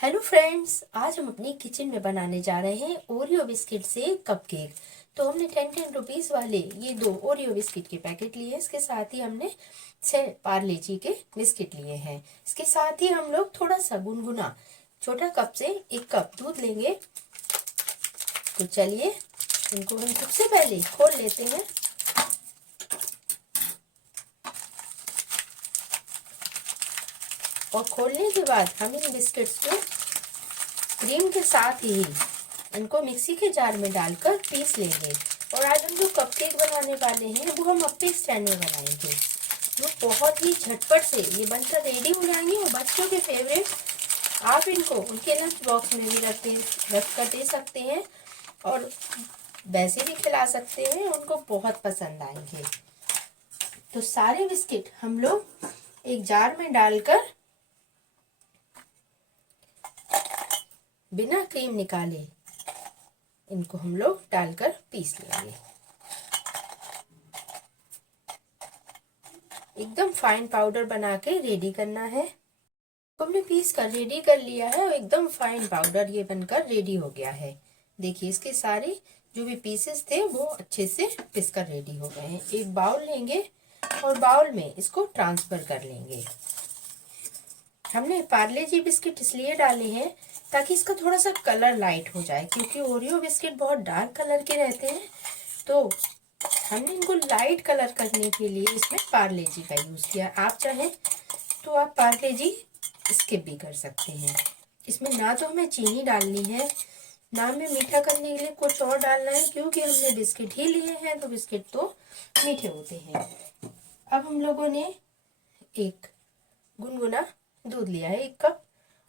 Hello friends, आज हम अपनी किचन में बनाने जा रहे हैं ओरियो बिस्किट से कपकेक। तो हमने 10-10 रुपीस वाले ये 2 ओरियो बिस्किट के पैकेट लिए। इसके साथ ही हमने 6 पार्ले जी के बिस्किट लिए हैं। इसके साथ ही हम लोग थोड़ा सा गुनगुना छोटा कप से 1 कप दूध लेंगे। तो चलिए इनको हम सबसे पहले खोल लेते हैं। और खोलने के बाद हम इन बिस्किट्स को क्रीम के साथ ही इनको मिक्सी के जार में डालकर पीस लेंगे। और आज हम जो कपकेक बनाने वाले हैं वो हम अपने स्टैंड में बनाएंगे। वो बहुत ही झटपट से ये बनकर रेडी हो जाएंगे। और बच्चों के फेवरेट, आप इनको उनके लंच बॉक्स में भी रख कर दे सकते हैं और वैसे भी खिला सकते हैं, उनको बहुत पसंद आएंगे। तो सारे बिस्किट हम लोग एक जार में डालकर बिना क्रीम निकाले इनको हम लोग डालकर पीस लेंगे। एकदम फाइन पाउडर बना के रेडी करना है। तो हमने पीस कर रेडी कर लिया है और एकदम फाइन पाउडर ये बनकर रेडी हो गया है। देखिए इसके सारे जो भी पीसेस थे वो अच्छे से पिस कर रेडी हो गए हैं। एक बाउल लेंगे और बाउल में इसको ट्रांसफर कर लेंगे। हमने पार्ले जी बिस्किट इसलिए डाले हैं ताकि इसका थोड़ा सा कलर लाइट हो जाए, क्योंकि ओरियो बिस्किट बहुत डार्क कलर के रहते हैं। तो हमने इनको लाइट कलर करने के लिए इसमें पार्ले जी का यूज किया। आप चाहें तो आप पार्ले जी स्किप भी कर सकते हैं। इसमें ना तो हमें चीनी डालनी है, ना हमें मीठा करने के लिए कुछ और डालना है, क्योंकि हमने बिस्किट ही लिए हैं तो बिस्किट तो मीठे होते हैं। अब हम लोगों ने एक गुनगुना दूध लिया है 1 कप,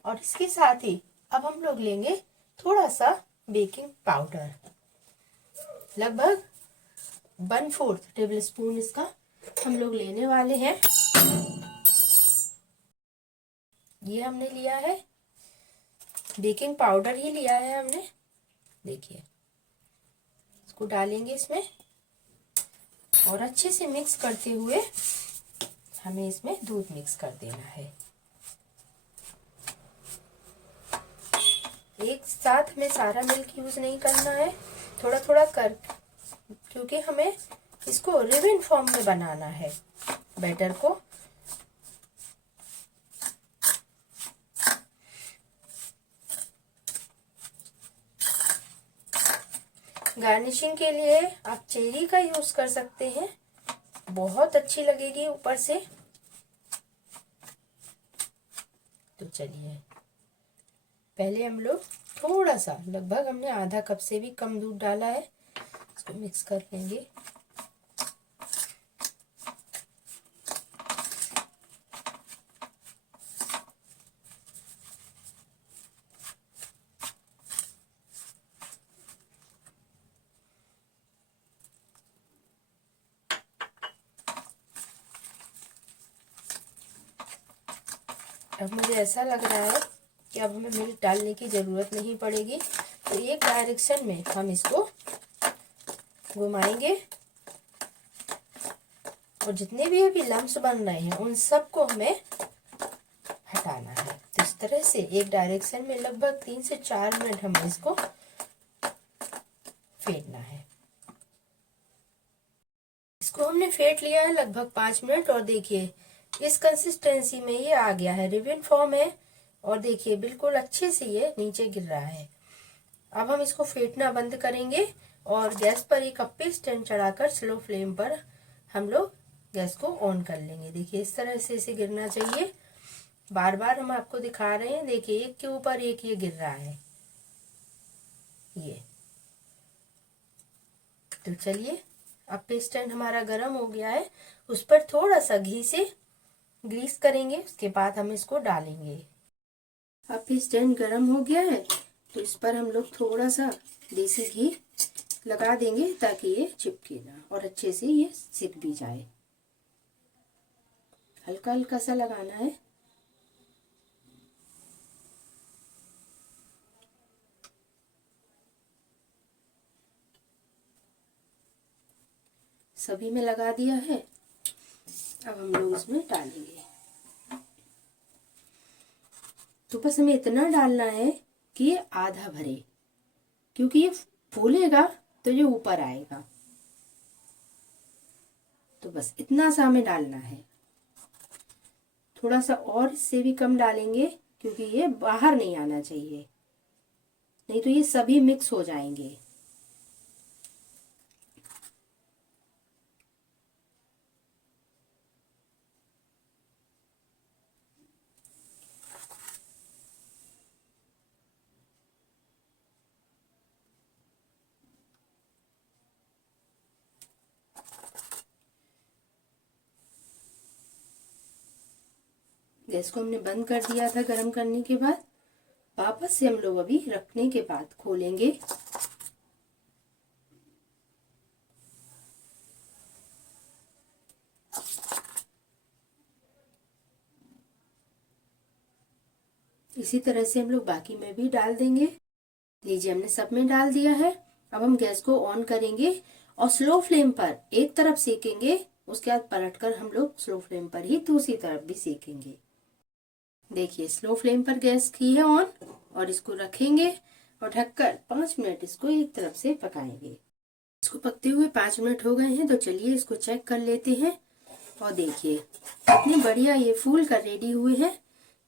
और इसके साथ ही अब हम लोग लेंगे थोड़ा सा बेकिंग पाउडर, लगभग 1/4 टेबल स्पून इसका हम लोग लेने वाले हैं। ये हमने लिया है, बेकिंग पाउडर ही लिया है हमने। देखिए इसको डालेंगे इसमें और अच्छे से मिक्स करते हुए हमें इसमें दूध मिक्स कर देना है। एक साथ हमें सारा मिल्क यूज नहीं करना है, थोड़ा थोड़ा कर, क्योंकि हमें इसको रिबन फॉर्म में बनाना है बैटर को। गार्निशिंग के लिए आप चेरी का यूज कर सकते हैं, बहुत अच्छी लगेगी ऊपर से। तो चलिए पहले हम लोग थोड़ा सा, लगभग हमने आधा कप से भी कम दूध डाला है, इसको मिक्स कर लेंगे। अब मुझे ऐसा लग रहा है कि अब हमें मिल्क डालने की ज़रूरत नहीं पड़ेगी। तो एक डायरेक्शन में हम इसको घुमाएंगे और जितने भी अभी लम्स बन रहे हैं उन सबको हमें हटाना है। तो इस तरह से एक डायरेक्शन में लगभग 3 से 4 मिनट हमें इसको फेंटना है। इसको हमने फेंट लिया है लगभग 5 मिनट, और देखिए इस कंसिस्टेंसी में ये आ गया है, रिबन फॉर्म है। और देखिए बिल्कुल अच्छे से ये नीचे गिर रहा है। अब हम इसको फेंटना बंद करेंगे और गैस पर एक कप्पी स्टैंड चढ़ाकर स्लो फ्लेम पर हम लोग गैस को ऑन कर लेंगे। देखिए इस तरह से इसे गिरना चाहिए। बार बार हम आपको दिखा रहे हैं, देखिए एक के ऊपर एक ये गिर रहा है ये। तो चलिए अब स्टैंड हमारा गर्म हो गया है, उस पर थोड़ा सा घी से ग्रीस करेंगे, उसके बाद हम इसको डालेंगे। अब स्टैंड गर्म हो गया है तो इस पर हम लोग थोड़ा सा देसी घी लगा देंगे ताकि ये चिपके ना और अच्छे से ये सिक भी जाए। हल्का हल्का सा लगाना है। सभी में लगा दिया है। अब हम लोग इसमें डालेंगे। तो बस हमें इतना डालना है कि ये आधा भरे, क्योंकि ये फूलेगा तो ये ऊपर आएगा। तो बस इतना सा हमें डालना है, थोड़ा सा और इससे भी कम डालेंगे क्योंकि ये बाहर नहीं आना चाहिए, नहीं तो ये सभी मिक्स हो जाएंगे। गैस को हमने बंद कर दिया था गरम करने के बाद। वापस से हम लोग अभी रखने के बाद खोलेंगे। इसी तरह से हम लोग बाकी में भी डाल देंगे। लीजिए हमने सब में डाल दिया है। अब हम गैस को ऑन करेंगे और स्लो फ्लेम पर एक तरफ सेकेंगे, उसके बाद पलटकर हम लोग स्लो फ्लेम पर ही दूसरी तरफ भी सेकेंगे। देखिए स्लो फ्लेम पर गैस की है ऑन, और इसको रखेंगे और ढककर 5 मिनट इसको एक तरफ से पकाएंगे। इसको पकते हुए 5 मिनट हो गए हैं, तो चलिए इसको चेक कर लेते हैं। और देखिए कितनी बढ़िया ये फूल कर रेडी हुए हैं।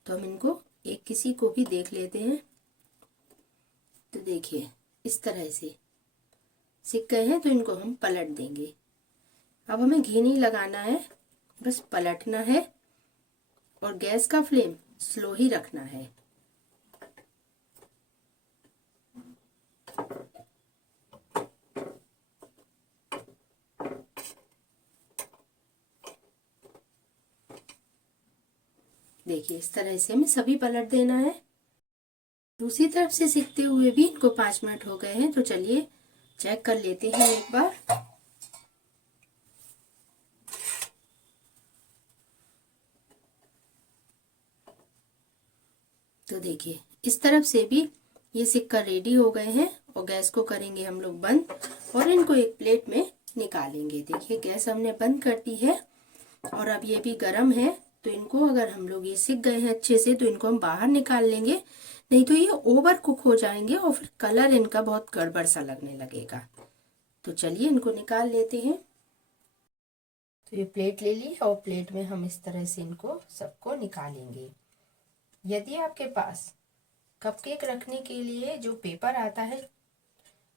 तो हम इनको एक किसी को भी देख लेते हैं। तो देखिए इस तरह से सिक गए हैं, तो इनको हम पलट देंगे। अब हमें घी नहीं लगाना है, बस पलटना है और गैस का फ्लेम स्लो ही रखना है। देखिए इस तरह से हमें सभी पलट देना है। दूसरी तरफ से सिकते हुए भी इनको 5 मिनट हो गए हैं, तो चलिए चेक कर लेते हैं एक बार। तो देखिए इस तरफ से भी ये सिक्का रेडी हो गए हैं, और गैस को करेंगे हम लोग बंद और इनको एक प्लेट में निकालेंगे। देखिए गैस हमने बंद कर दी है, और अब ये भी गर्म है। तो इनको अगर हम लोग ये सिक गए हैं अच्छे से, तो इनको हम बाहर निकाल लेंगे, नहीं तो ये ओवर कुक हो जाएंगे और फिर कलर इनका बहुत गड़बड़ सा लगने लगेगा। तो चलिए इनको निकाल लेते हैं। तो ये प्लेट ले ली, और प्लेट में हम इस तरह से इनको सबको निकालेंगे। यदि आपके पास कपकेक रखने के लिए जो पेपर आता है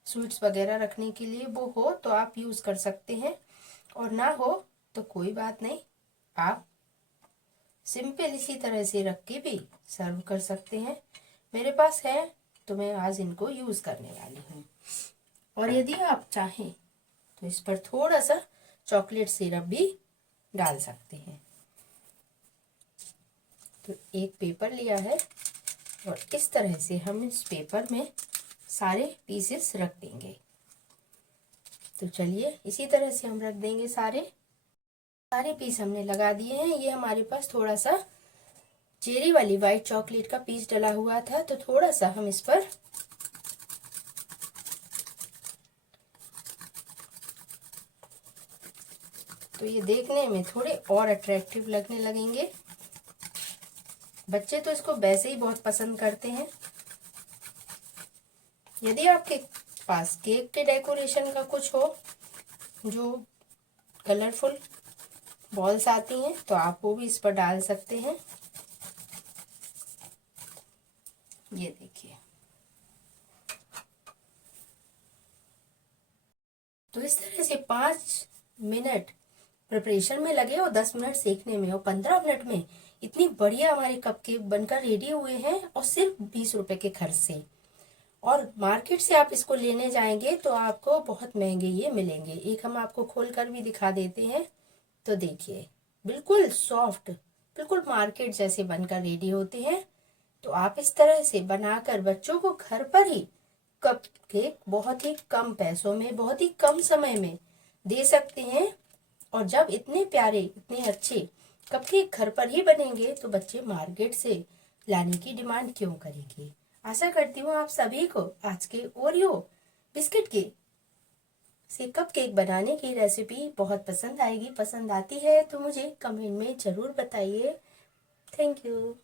स्वीट्स वगैरह रखने के लिए, वो हो तो आप यूज़ कर सकते हैं, और ना हो तो कोई बात नहीं, आप सिंपल इसी तरह से रख के भी सर्व कर सकते हैं। मेरे पास है तो मैं आज इनको यूज़ करने वाली हूँ। और यदि आप चाहें तो इस पर थोड़ा सा चॉकलेट सिरप भी डाल सकते हैं। तो एक पेपर लिया है, और इस तरह से हम इस पेपर में सारे पीसेस रख देंगे। तो चलिए इसी तरह से हम रख देंगे। सारे पीस हमने लगा दिए हैं। ये हमारे पास थोड़ा सा चेरी वाली वाइट चॉकलेट का पीस डला हुआ था, तो थोड़ा सा हम इस पर तो ये देखने में थोड़े और अट्रैक्टिव लगने लगेंगे। बच्चे तो इसको वैसे ही बहुत पसंद करते हैं। यदि आपके पास केक के डेकोरेशन का कुछ हो, जो कलरफुल बॉल्स आती हैं, तो आप वो भी इस पर डाल सकते हैं। ये देखिए, तो इस तरह से 5 मिनट प्रिपरेशन में लगे और 10 मिनट सेकने में, और 15 मिनट में इतनी बढ़िया हमारे कपकेक बनकर रेडी हुए हैं, और सिर्फ 20 रुपए के खर्च से। और मार्केट से आप इसको लेने जाएंगे तो आपको बहुत महंगे ये मिलेंगे। एक हम आपको खोल कर भी दिखा देते हैं। तो देखिए बिल्कुल सॉफ्ट, बिल्कुल मार्केट जैसे बनकर रेडी होते हैं। तो आप इस तरह से बनाकर बच्चों को घर पर ही कपकेक बहुत ही कम पैसों में, बहुत ही कम समय में दे सकते हैं। और जब इतने प्यारे, इतने अच्छे कपकेक घर पर ही बनेंगे, तो बच्चे मार्केट से लाने की डिमांड क्यों करेंगे। आशा करती हूँ आप सभी को आज के ओरियो बिस्किट के से कपकेक बनाने की रेसिपी बहुत पसंद आएगी। पसंद आती है तो मुझे कमेंट में ज़रूर बताइए। Thank you.